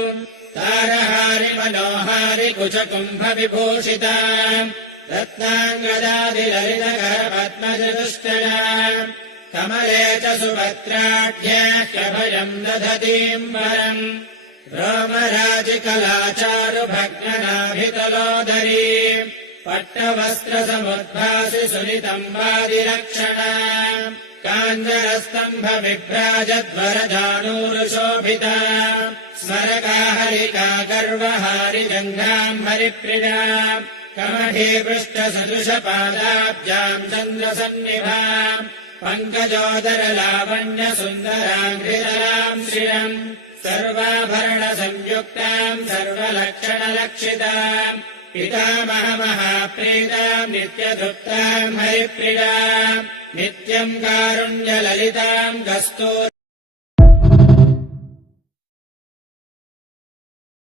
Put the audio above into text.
तारहारि मनोहारि कुचकुम्भविभूषिता रत्नाङ्गदादिललितकर पद्मचतुष्टया कमले च सुभद्राढ्याह्यभयम् दधतीम् वरम् रोमराजिकलाचारुभग्ननाभितलोदरी पट्टवस्त्रसमुद्भासि सुनितम् वादिलक्षणा काञ्जरस्तम्भविभ्राजद्वरजानूरुशोभिता स्मरकाहलिका गर्वहारि जङ्घाम् हरिप्रिया कमठे पृष्ठसदृशपादाब्जाम् चन्द्रसन्निभा पङ्कजोदरलावण्यसुन्दराङ्घ्रितराम् श्रियम् सर्वाभरणसंयुक्ताम् सर्वलक्षणलक्षिताम् पितामहमहाप्रीताम् नित्यधुक्ताम् हरिप्रिया नित्यम् कारुण्यललिताम् कस्तूरी